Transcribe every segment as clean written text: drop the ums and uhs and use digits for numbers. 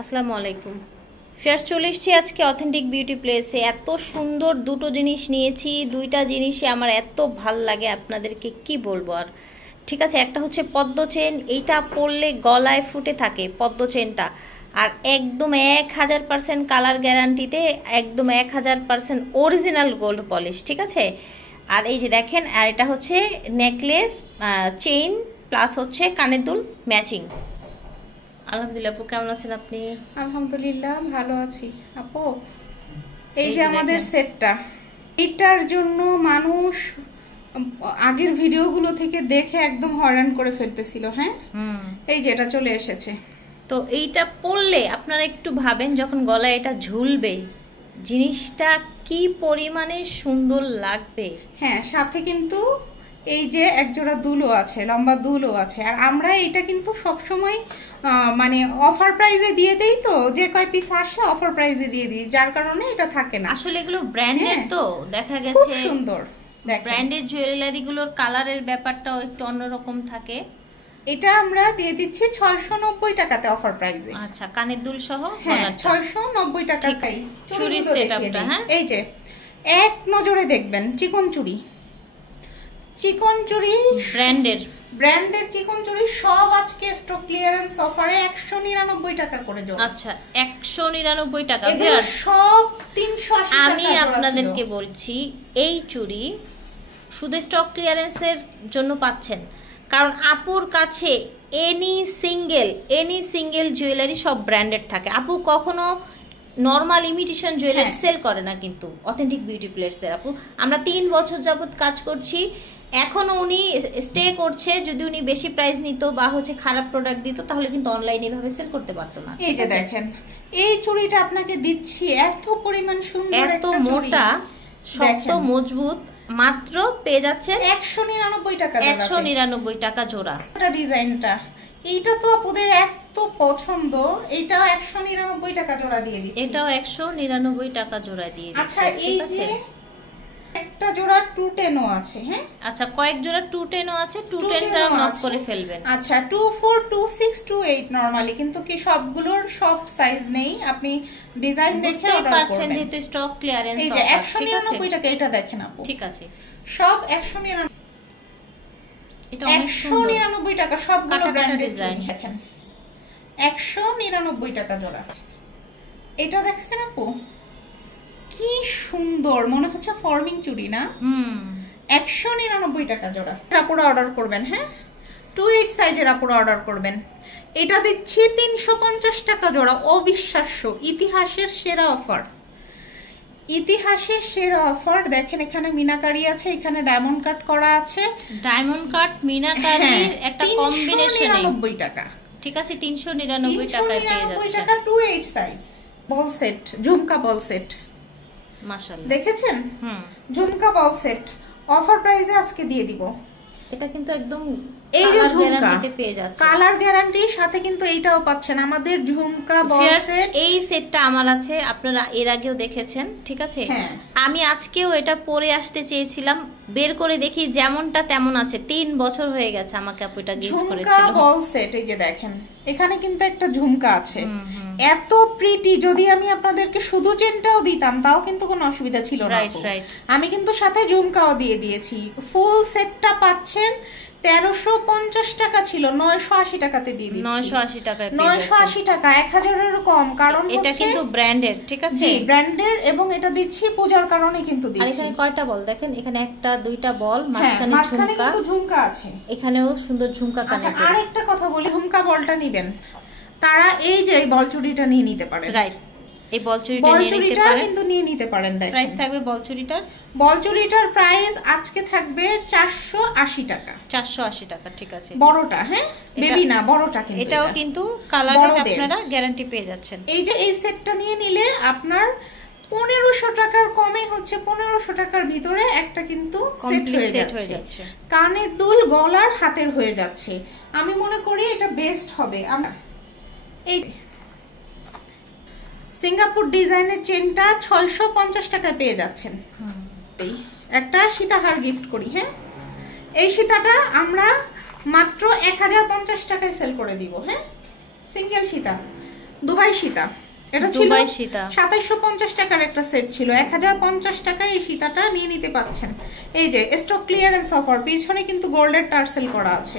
আসসালামু আলাইকুম। ফার্স্ট চলে এসেছি আজকে অথেন্টিক বিউটি প্লেসে। এত সুন্দর দুটো জিনিস নিয়েছি, দুইটা জিনিসই আমার এত ভাল লাগে, আপনাদেরকে কি বলবো আর। ঠিক আছে, একটা হচ্ছে পদ্ম চেন, এইটা পরলে গলায় ফুটে থাকে পদ্ম চেনটা, আর একদম 1000% কালার গ্যারান্টিতে, একদম 1000% অরিজিনাল গোল্ড পলিশ। ঠিক আছে, আর এই যে দেখেন, আর এটা হচ্ছে নেকলেস, চেইন প্লাস হচ্ছে কানের দুল ম্যাচিং। আলহামদুলিল্লাহ। আপু কেমন আছেন আপনি? আলহামদুলিল্লাহ ভালো আছি আপু। এই যে আমাদের সেটটা, এটার জন্য মানুষ আগের ভিডিওগুলো থেকে দেখে একদম হয়রান করে ফেলতেছিল। হ্যাঁ, এই যে এটা চলে এসেছে। তো এইটা পরলে আপনারা একটু ভাবেন, যখন গলায় এটা ঝুলবে জিনিসটা কি পরিমাণে সুন্দর লাগবে। হ্যাঁ, সাথে কিন্তু এই যে একজোড়া দুলও আছে, লম্বা দুলও আছে। আর আমরা এটা কিন্তু সবসময় মানে অফার প্রাইজে দিয়ে দেই, তো যে কয় পিস আসে অফার প্রাইজে দিয়ে দিই, যার কারণে এটা থাকে না। আসলে এগুলো ব্র্যান্ডেড, তো দেখা গেছে খুব সুন্দর। ব্র্যান্ডেড জুয়েলারি গুলোর কালারের ব্যাপারটাও একটু অন্যরকম থাকে। এটা আমরা দিয়ে দিচ্ছি 690 টাকাতে অফার প্রাইজে। আচ্ছা, কানের দুল সহ। হ্যাঁ, 690 টাকায় চুরি সেটআপটা। হ্যাঁ, এই যে এক নজরে দেখবেন চিকন চুড়ি, চিকন চুড়ি ব্র্যান্ডের চিকন চুড়ি সব আজকে স্টক ক্লিয়ারেন্স অফারে 199 টাকা করে জোড়া। আচ্ছা, 199 টাকা। সব 380 টাকা। আমি আপনাদেরকে বলছি, এই চুড়ি শুধু স্টক ক্লিয়ারেন্সের জন্য পাচ্ছেন, কারণ আপুর কাছে এনি সিঙ্গেল জুয়েলারি সব ব্র্যান্ডেড থাকে। আপু কখনো নর্মাল ইমিটেশন জুয়েলারি সেল করে না, কিন্তু অথেন্টিক বিউটি প্লেসের আপু আমরা 3 বছর যাবত কাজ করছি, এখনো উনি স্টে করছে। যদি উনি বেশি প্রাইস নিত বা হচ্ছে খারাপ প্রোডাক্ট দিত, তাহলে কিন্তু অনলাইনে এভাবে সেল করতে পারতো না। এই যে দেখেন, এই চুড়িটা আপনাকে দিচ্ছি, এত পরিমাণ সুন্দর, এত মোটা, শক্ত, মজবুত, মাত্র পেয়ে যাচ্ছে 199 টাকা। 199 টাকা জোড়া। এটা ডিজাইনটা, এইটা তো আপনাদের এত পছন্দ, এটা 199 টাকা জোড়া দিয়ে দিচ্ছি। এটাও 199 টাকা জোড়া দিয়ে দিচ্ছি। আচ্ছা, এই যে একটা জোড়া 210 ও আছে। হ্যাঁ, আচ্ছা, কয়েক জোড়া 210 ও আছে, 210টা নক করে ফেলবেন। আচ্ছা, 24, 26, 28 নরমালি, কিন্তু কি সবগুলোর সব সাইজ নেই, আপনি ডিজাইন দেখে অর্ডার করবেন, যেহেতু স্টক ক্লিয়ারেন্স। এই যে 199 টাকা, এটা দেখেন আপু। ঠিক আছে, সব 199, এটা 199 টাকা সবগুলো ব্র্যান্ডের ডিজাইন। দেখেন 199 টাকা জোড়া। এটা দেখছেন আপু কি সুন্দর, মনে হচ্ছে ফর্মিং চুড়ি না? 199 টাকা জোড়া। আপুরা অর্ডার করবেন। হ্যাঁ, 28 সাইজের আপুরা অর্ডার করবেন। এটা দিচ্ছি 350 টাকা জোড়া। অবিশ্বাস্য, ইতিহাসের সেরা অফার, ইতিহাসের সেরা অফার। দেখেন এখানে মিনাকারি আছে, এখানে ডায়মন্ড কাট করা আছে। ডায়মন্ড কাট মিনাকারির একটা কম্বিনেশন। 399 টাকা। ঠিক আছে, 399 টাকায় পেয়ে যাচ্ছে। 28 সাইজ বল সেট, ঝুমকা বল সেট। মাশাআল্লাহ, দেখেছেন? ঝুমকা বল সেট অফার প্রাইসে আজকে দিয়ে দিব। এটা কিন্তু একদম এই যে ঝুমকা পেয়ে যাচ্ছে, কালার গ্যারান্টির সাথে কিন্তু এইটাও পাচ্ছেন আমাদের ঝুমকা বল সেট। এই সেটটা আমার আছে, আপনারা এর আগেও দেখেছেন। ঠিক আছে, আমি আজকেও এটা পরে আসতে চেয়েছিলাম, বের করে দেখি যেমনটা তেমন আছে। 3 বছর হয়ে গেছে আমাকে আপু এটা গিফট করেছিল। ঝুমকা বল সেট, এই যে দেখেন এখানে কিন্তু একটা ঝুমকা আছে, এত প্রিটি। যদি আমি আপনাদেরকে শুধু চেনটাও দিতাম তাও কিন্তু কোনো অসুবিধা ছিল না। আমি কিন্তু সাথে ঝুমকাও দিয়ে দিয়েছি। ফুল সেটটা পাচ্ছেন 1350 টাকা ছিল, 980 টাকাতে দিয়ে দিচ্ছি। 980 টাকায়, 980 টাকা, 1000 কম। কারণ এটা কিন্তু ব্র্যান্ডের। ঠিক আছে, জি ব্র্যান্ডের, এবং এটা দিচ্ছি পূজার কারণে কিন্তু দিচ্ছি। আর এখানে কয়টা বল দেখেন, এখানে একটা দুইটা বল, মাঝখানে কিন্তু ঝুমকা আছে, এখানেও সুন্দর ঝুমকা কানে। আচ্ছা, আরেকটা কথা বলি, ঝুমকা বলটা নেবেন তারা এই যে বল চুড়িটা নিয়ে নিতে পারেন। রাইট, এই বল চুড়িটা কিন্তু নিয়ে নিতে পারেন। প্রাইস থাকবে বল চুড়িটার প্রাইস আজকে থাকবে 480 টাকা। 480 টাকা। ঠিক আছে, বড়টা। হ্যাঁ, বেবি না, বড়টা। কিন্তু এটাও কিন্তু কালারে আপনারা গ্যারান্টি পেয়ে যাচ্ছেন। এই যে এই সেটটা নিয়ে নিলে আপনার 1500 টাকার কমে হচ্ছে, 1500 টাকার ভিতরে একটা কিন্তু সেট হয়ে যাচ্ছে। কানের দুল, গলার, হাতের হয়ে যাচ্ছে। আমি মনে করি এটা বেস্ট হবে। এই সিঙ্গাপুর ডিজাইনের চেনটা 650 টাকায় পেয়ে যাচ্ছেন। একটা সীতাহার গিফট করি। হ্যাঁ, এই সীতাটা আমরা মাত্র 1050 টাকায় সেল করে দিব। হ্যাঁ, সিঙ্গেল সীতা দুবাই সীতা, এটা ছিল 2750 টাকার একটা সেট ছিল, 1050 টাকায় এই সীতাটা নিয়ে নিতে পাচ্ছেন। এই যে স্টক ক্লিয়ারেন্স অফার, পিছনে কিন্তু গোল্ডের টার্সেল করা আছে।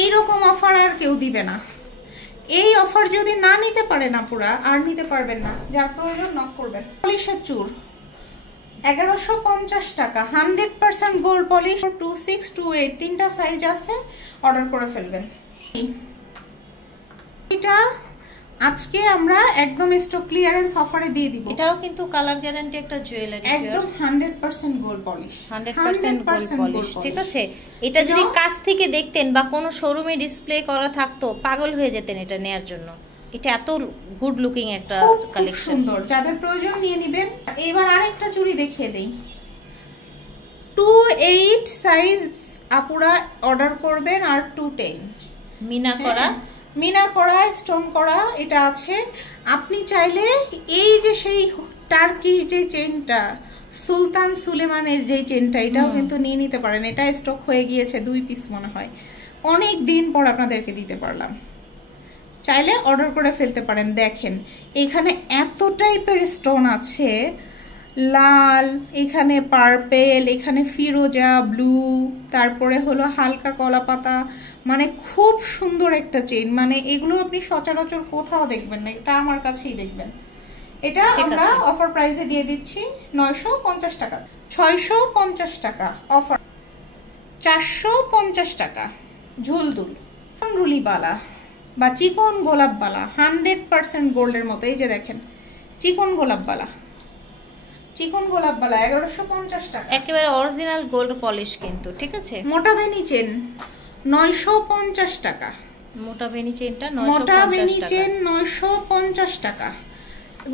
এই রকম অফার আর কেউ দিবে না। এই অফার যদি না নিতে পারে না পুরা, আর নিতে পারবেন না, যার প্রয়োজন নক করবেন। পলিশের চুর 1150 টাকা, 100% গোল্ড পলিশ, 26, 28 তিনটা সাইজ আছে, অর্ডার করে ফেলবেন। এটা আজকে আমরা একদম স্টক ক্লিয়ারেন্স অফারে দিয়ে দিব। এটাও কিন্তু কালার গ্যারান্টি একটা জুয়েলারি, একদম 100% গোল্ড পলিশ, 100% গোল্ড পলিশ। ঠিক আছে, এটা যদি কাছ থেকে দেখতেন বা কোনো শোরুমে ডিসপ্লে করা থাকতো পাগল হয়ে যেতেন এটা নেয়ার জন্য। এটা এত গুড লুকিং একটা কালেকশন, সুন্দর, যাদের প্রয়োজন নিয়ে নেবেন। এবার আরেকটা চুড়ি দেখিয়ে দেই, 28 সাইজ আপুরা অর্ডার করবেন, আর 210 মিনা করা, মিনা করা স্টোন করা এটা আছে। আপনি চাইলে এই যে সেই টার্কিশ যে চেনটা, সুলতান সুলেমানের যে চেনটা, এটাও কিন্তু নিয়ে নিতে পারেন। এটা স্টক হয়ে গিয়েছে 2 পিস মনে হয়, অনেক দিন পর আপনাদেরকে দিতে পারলাম, চাইলে অর্ডার করে ফেলতে পারেন। দেখেন এখানে এত টাইপের স্টোন আছে, লাল, এখানে পার্পেল, এখানে ফিরোজা, ব্লু, তারপরে হলো হালকা কলা পাতা, মানে খুব সুন্দর একটা চেইন। মানে এগুলো আপনি সচরাচর কোথাও দেখবেন না, এটা আমার কাছেই দেখবেন। এটা আমরা অফার প্রাইসে দিয়ে দিচ্ছি 950 টাকা, 650 টাকা অফার, 450 টাকা ঝুলদুল রুলি বালা বা চিকন গোলাপ বালা, 100% গোল্ডের মতো। এই যে দেখেন চিকন গোলাপ বালা, চিকন গোলাপ বালা 1150 টাকা, একেবারে অরিজিনাল গোল্ড পলিশ কিন্তু। ঠিক আছে, মোটা বেনি চেন 950 টাকা, মোটা বেনি চেনটা মোটা বেনি চেন 950 টাকা,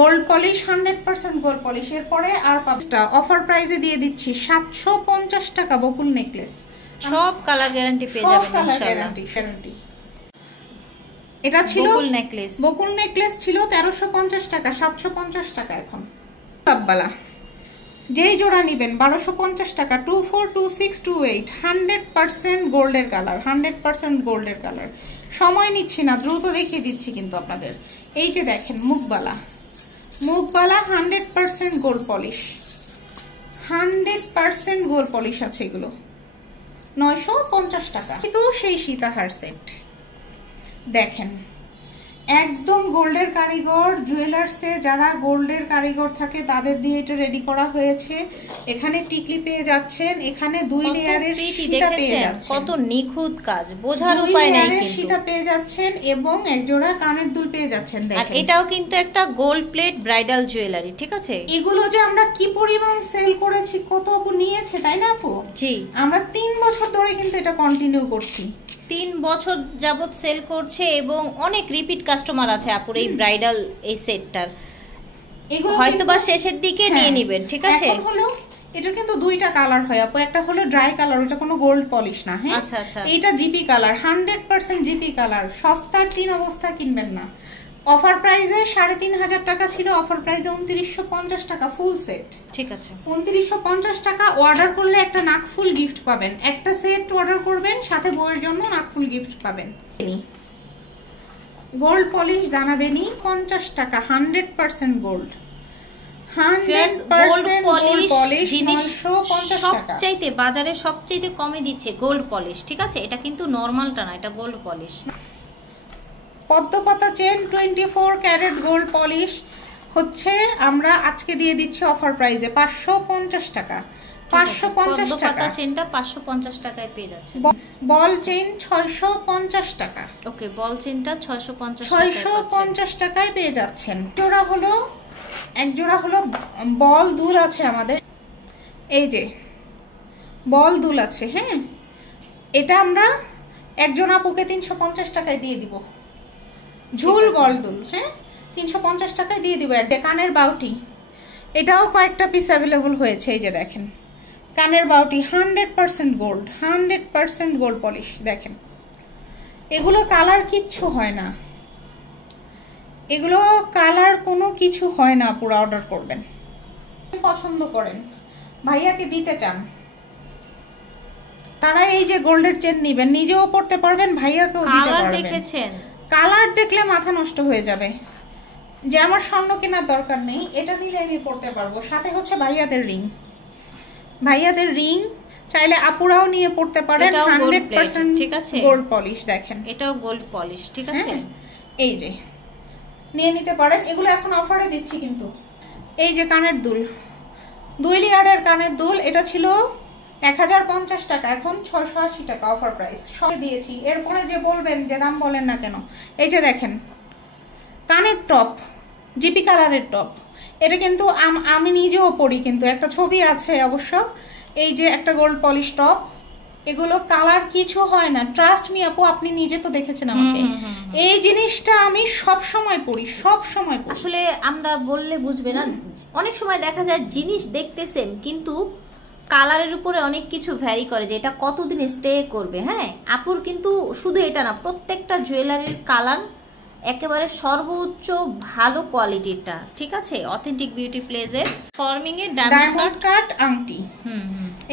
গোল্ড পলিশ 100% গোল্ড পলিশ। এরপরে আর পাঁচটা অফার প্রাইসে দিয়ে দিচ্ছি 750 টাকা বকুল নেকলেস, সব কালার গ্যারান্টি পেয়ে যাবেন ইনশাআল্লাহ। এটা ছিল বকুল নেকলেস ছিল 1350 টাকা, 750 টাকা এখন। গোলাপবালা যেই জোড়া নেবেন 1250 টাকা, 24, 26, 28 100% গোল্ডের কালার, 100% গোল্ডের কালার। সময় নিচ্ছি না, দ্রুত দেখিয়ে দিচ্ছি কিন্তু আপনাদের। এই যে দেখেন মুখবালা, মুখবালা 100% গোল্ড পলিশ, 100% গোল্ড পলিশ আছে এগুলো, 950 টাকা। কিন্তু সেই সীতাহার সেট দেখেন, একদম গোল্ডের কারিগর, জুয়েলার্সে যারা গোল্ডের কারিগর থাকে তাদের দিয়ে এটা রেডি করা হয়েছে। এখানে টিকলি পেয়ে যাচ্ছেন, এখানে 2 লেয়ারের সীতা পেয়ে যাচ্ছেন, কত নিখুঁত কাজ, বোঝার উপায় নাই কিন্তু। সীতা পেয়ে যাচ্ছেন এবং এক জোড়া কানের দুল পেয়ে যাচ্ছেন। দেখেন এটাও কিন্তু একটা গোল্ড প্লেট ব্রাইডাল জুয়েলারি। ঠিক আছে, এগুলো যে আমরা কি পরিমাণ সেল করেছি, কত আপু নিয়েছে, তাই না আপু? জি, আমরা 3 বছর ধরে কিন্তু এটা কন্টিনিউ করছি, 3 বছর যাবত সেল করছে এবং অনেক রিপিট কাস্টমার আছে আপুর এই ব্রাইডাল এই সেটটার। এগুলো হয়তোবা শেষের দিকে নিয়ে নেবেন। ঠিক আছে, এখন হলো এটা কিন্তু 2টা কালার হয় আপু, একটা হলো ড্রাই কালার, ওটা কোনো গোল্ড পলিশ না। হ্যাঁ, আচ্ছা আচ্ছা, এটা জিপি কালার, 100% জিপি কালার। সস্তার 3 অবস্থা কিনবেন না। অফার প্রাইসে 3500 টাকা ছিল, অফার প্রাইসে 2950 টাকা ফুল সেট। ঠিক আছে, 2950 টাকা। অর্ডার করলে একটা নাকফুল গিফট পাবেন, একটা সেট অর্ডার করবেন সাথে বউয়ের জন্য নাকফুল গিফট পাবেন। গোল্ড পলিশ দানা বেনি 50 টাকা, 100% গোল্ড, 100% গোল্ড পলিশ 950 টাকা। সবচাইতে বাজারে সবচাইতে কমে দিচ্ছে গোল্ড পলিশ। ঠিক আছে, এটা কিন্তু নরমালটা না, এটা গোল্ড পলিশ। পদ্মপাতা চেন 24 ক্যারেট গোল্ড পলিশ হচ্ছে আমরা আজকে দিয়ে দিচ্ছি অফার প্রাইসে 550 টাকা, 550 টাকা। চেনটা 550 টাকায় পেয়ে যাচ্ছে। বল চেন 650 টাকা। ওকে, বল চেনটা 650 টাকায় পেয়ে যাচ্ছেন। এক জোড়া হলো বল দুল আছে আমাদের, এই যে বল দুল আছে। হ্যাঁ, এটা আমরা একজন আপুকে 350 টাকায় দিয়ে দিব, ঝুল বল দুল। হ্যাঁ, 350 টাকায় দিয়ে দিব। একটা কানের বাউটি, এটাও কয়েকটা পিস অ্যাভেলেবল হয়েছে। এই যে দেখেন কানের বাউটি 100% গোল্ড, 100% গোল্ড পলিশ। দেখেন এগুলো কালার কিচ্ছু হয় না, এগুলো কালার কোনো কিছু হয় না। পুরো অর্ডার করবেন, পছন্দ করেন, ভাইয়াকে দিতে চান, তারা এই যে গোল্ডের চেন নিবেন, নিজেও পড়তে পারবেন, ভাইয়াকেও দিতে পারবেন। দেখেছেন, কালার দেখলে মাথা নষ্ট হয়ে যাবে। যে আমার স্বর্ণ কেনার দরকার নেই, এটা নিলে আমি পড়তে পারবো। সাথে হচ্ছে ভাইয়াদের রিং, ভাইয়াদের রিং চাইলে আপুরাও নিয়ে পড়তে পারেন। 100% ঠিক আছে, গোল্ড পলিশ। দেখেন এটাও গোল্ড পলিশ, ঠিক আছে। এই যে নিয়ে নিতে পারেন, এগুলো এখন অফারে দিচ্ছি কিন্তু। এই যে কানের দুল, 2 লেয়ারের কানের দুল, এটা ছিল 1050 টাকা, এখন 680 টাকা অফার প্রাইস সব দিয়েছি। এরপরে যে বলবেন যে দাম বলেন না কেন, এই যে দেখেন কানের টপ, জিপি কালারের টপ, এটা কিন্তু আমি নিজেও পরি, কিন্তু একটা ছবি আছে অবশ্য। এই যে একটা গোল্ড পলিশ টপ, এগুলো কালার কিছু হয় না, ট্রাস্ট মি আপু, আপনি নিজে তো দেখেছেন আমাকে। এই জিনিসটা আমি সব সময় পরি, সব সময় পরি। আসলে আমরা বললে বুঝবে না, অনেক সময় দেখা যায় জিনিস দেখতেছেন কিন্তু কালারের উপরে অনেক কিছু ভ্যারি করে যে এটা কতদিন স্টে করবে। হ্যাঁ, আপুর কিন্তু শুধু এটা না, প্রত্যেকটা জুয়েলারির কালার একেবারে সর্বোচ্চ ভালো কোয়ালিটিটা, ঠিক আছে। অথেন্টিক বিউটি প্লেসের ফর্মিং এর ডায়মন্ড কাট আংটি।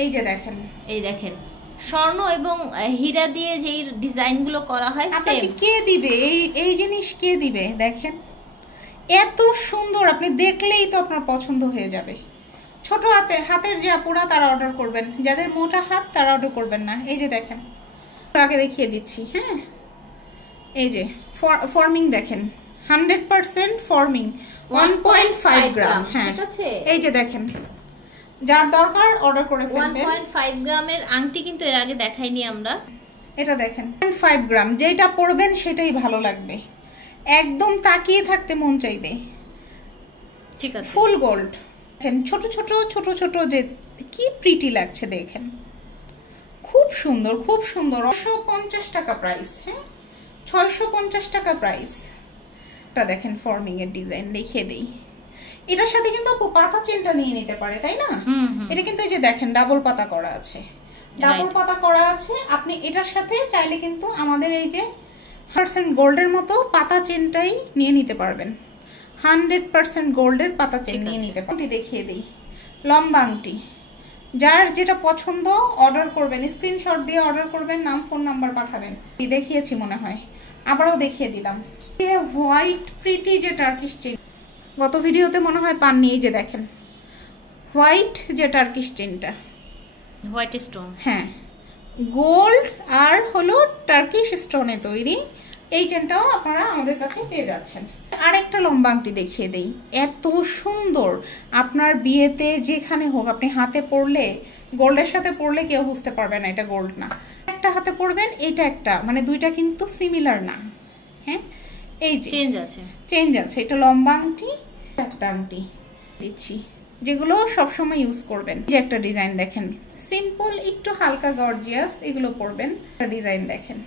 এই যে দেখেন, এই দেখেন স্বর্ণ এবং হীরা দিয়ে যে ডিজাইনগুলো করা হয়, আপনাকে কে দিবে এই জিনিস, কে দিবে? দেখেন এত সুন্দর, আপনি দেখলেই তো আপনার পছন্দ হয়ে যাবে। ছোট হাতের যে আপুরা তারা অর্ডার করবেন, যাদের মোটা হাত তারা অর্ডার করবেন না। এই যে দেখেন, আগে দেখিয়ে দিচ্ছি। হ্যাঁ, এই যে ফর্মিং দেখেন, 100% ফর্মিং, 1.5 গ্রাম। হ্যাঁ, ঠিক আছে। এই যে দেখেন, যার দরকার অর্ডার করে ফেলবেন। 1.5 গ্রামের আংটি কিন্তু এর আগে দেখাইনি আমরা। এটা দেখেন 1.5 গ্রাম, যেটা পরবেন সেটাই ভালো লাগবে, একদম তাকিয়ে থাকতে মন চাইবে। ঠিক আছে, ফুল গোল্ড। দেখেন ছোট ছোট ছোট ছোট, যে কি প্রিটি লাগছে দেখেন, খুব সুন্দর, খুব সুন্দর। 650 টাকা প্রাইস। হ্যাঁ, 650 টাকা প্রাইস। এটা দেখেন ফর্মিং এর ডিজাইন দেখিয়ে দেই। এটার সাথে কিন্তু আপু পাতা চেনটা নিয়ে নিতে পারে, তাই না? এটা কিন্তু এই যে দেখেন ডাবল পাতা করা আছে, ডাবল পাতা করা আছে। আপনি এটার সাথে চাইলে কিন্তু আমাদের এই যে 100% গোল্ডের মতো পাতা চেনটাই নিয়ে নিতে পারবেন। 100% গোল্ডের পাতা চেন নিয়ে নিতে পারবেন। দেখিয়ে দিই লম্বা আংটি, যার যেটা পছন্দ অর্ডার করবেন, স্ক্রিনশট দিয়ে অর্ডার করবেন, নাম ফোন নাম্বার পাঠাবেন। দেখিয়েছি মনে হয়, আবারও দেখিয়ে দিলাম। হোয়াইট প্রিটি যে টার্কিশ চেন, গত ভিডিওতে মনে হয় পাননি। এই যে দেখেন হোয়াইট যে টার্কিশ চেনটা, হোয়াইট স্টোন। হ্যাঁ, গোল্ড আর হলো টার্কিশ স্টোনে তৈরি। এই চেনটাও আপনারা আমাদের কাছে পেয়ে যাচ্ছেন। আরেকটা লম্বা আংটি দেখিয়ে দেই, এত সুন্দর। আপনার বিয়েতে যেখানে হোক আপনি হাতে পরলে, গোল্ডের সাথে পরলে কেউ বুঝতে পারবে না এটা গোল্ড না। একটা হাতে পরবেন, এটা একটা, মানে দুইটা কিন্তু সিমিলার না। হ্যাঁ, এই যে চেঞ্জ আছে, চেঞ্জ আছে। এটা লম্বা আংটি, একটা আংটি দিচ্ছি যেগুলো সবসময় ইউজ করবেন। যে একটা ডিজাইন দেখেন, সিম্পল একটু হালকা গর্জিয়াস, এগুলো পরবেন। একটা ডিজাইন দেখেন।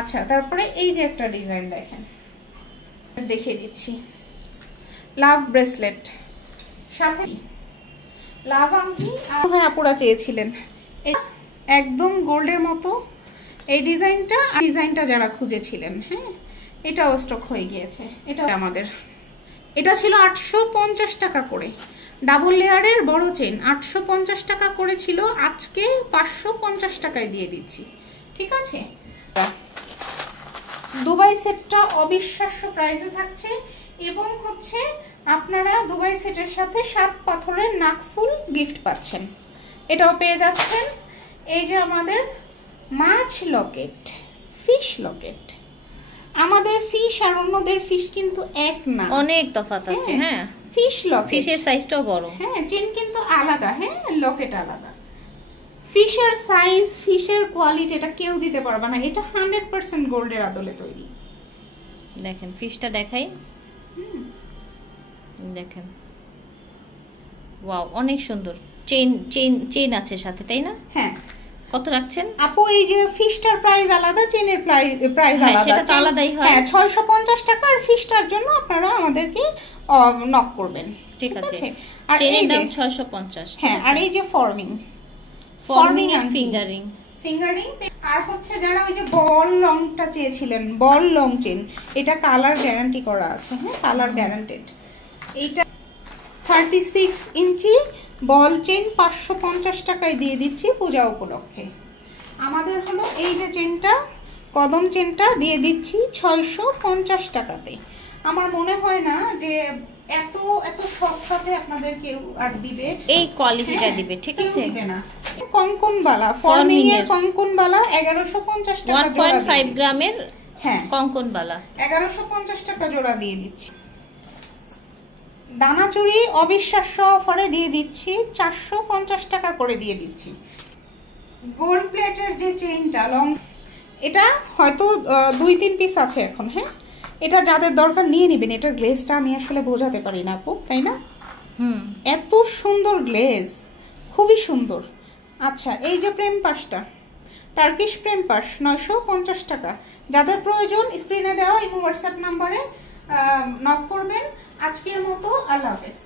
আচ্ছা, তারপরে এই যে একটা ডিজাইন দেখেন, দেখিয়ে দিচ্ছি। লাভ ব্রেসলেট, সাথে লাভ আংটি। আর হ্যাঁ, আপুরা চেয়েছিলেন একদম গোল্ডের মতো এই ডিজাইনটা যারা খুঁজেছিলেন। হ্যাঁ, এটাও স্টক হয়ে গিয়েছে। এটা আমাদের, এটা ছিল 850 টাকা করে, ডাবল লেয়ারের বড় চেন 850 টাকা করে ছিল, আজকে 550 টাকায় দিয়ে দিচ্ছি। ঠিক আছে, দুবাই সেটটা অবিশ্বাস্য প্রাইসে থাকছে, এবং হচ্ছে আপনারা দুবাই সেটের সাথে 7 পাথরের নাকফুল গিফট পাচ্ছেন, এটাও পেয়ে যাচ্ছেন। এই যে আমাদের মাছ লকেট, ফিশ লকেট। আমাদের ফিশ আর অন্যদের ফিশ কিন্তু এক না, অনেক তফাৎ আছে। হ্যাঁ, ফিশ লকেট, ফিশের সাইজটাও বড়। হ্যাঁ, চেন কিন্তু আলাদা, হ্যাঁ, লকেট আলাদা। ফিশের সাইজ, ফিশের কোয়ালিটি এটা কেউ দিতে পারবে না। এটা 100% গোল্ডের আদলে তৈরি। দেখেন ফিশটা দেখাই, দেখেন ওয়াও, অনেক সুন্দর। চেন আছে সাথে, তাই না? হ্যাঁ। কত রাখছেন আপু? এই যে ফিশটার প্রাইস আলাদা, চেনের প্রাইস আলাদা, সেটা তো আলাদাই হয়। হ্যাঁ, 650 টাকা। আর ফিশটার জন্য আপনারা আমাদেরকে নক করবেন। ঠিক আছে, আর চেনের দাম 650। হ্যাঁ, আর এই যে ফর্মিং এর ফিঙ্গারিং, আর হচ্ছে যারা ওই যে বল লংটা চেয়েছিলেন, বল লং চেন, এটা কালার গ্যারান্টি করা আছে। হ্যাঁ, কালার গ্যারান্টেড। এইটা 36 ইঞ্চি বল চেন 550 টাকায় দিয়ে দিচ্ছি পূজা উপলক্ষে। আমাদের হলো এই যে চেনটা, কদম চেনটা দিয়ে দিচ্ছি 650 টাকাতে। আমার মনে হয় না যে এত এত সস্তাতে আপনাদের কেউ আর দিবে, এই কোয়ালিটিটা দিবে, ঠিক আছে? দিবে না। কঙ্কন বালা, ফর্মিং এর কঙ্কন বালা 1150 টাকা জোড়া, 1.5 গ্রামের হ্যাঁ কঙ্কন বালা 1150 টাকা জোড়া দিয়ে দিচ্ছি। দানা চুড়ি অবিশ্বাস্য অফারে দিয়ে দিচ্ছি, 450 টাকা করে দিয়ে দিচ্ছি। গোল্ড প্লেটের যে চেইনটা লং, এটা হয়তো 2-3 পিস আছে এখন, হ্যাঁ এটা যাদের দরকার নিয়ে নেবেন। এটার গ্লেজটা আমি আসলে বোঝাতে পারি না আপু, তাই না? এত সুন্দর গ্লেজ, খুবই সুন্দর। আচ্ছা, এই যে প্রেম পাশটা, টার্কিশ প্রেম পাশ 950 টাকা। যাদের প্রয়োজন স্ক্রিনে দেওয়া এই হোয়াটসঅ্যাপ নাম্বারে নক করবেন। আজকের মতো আল্লাহ হাফেজ।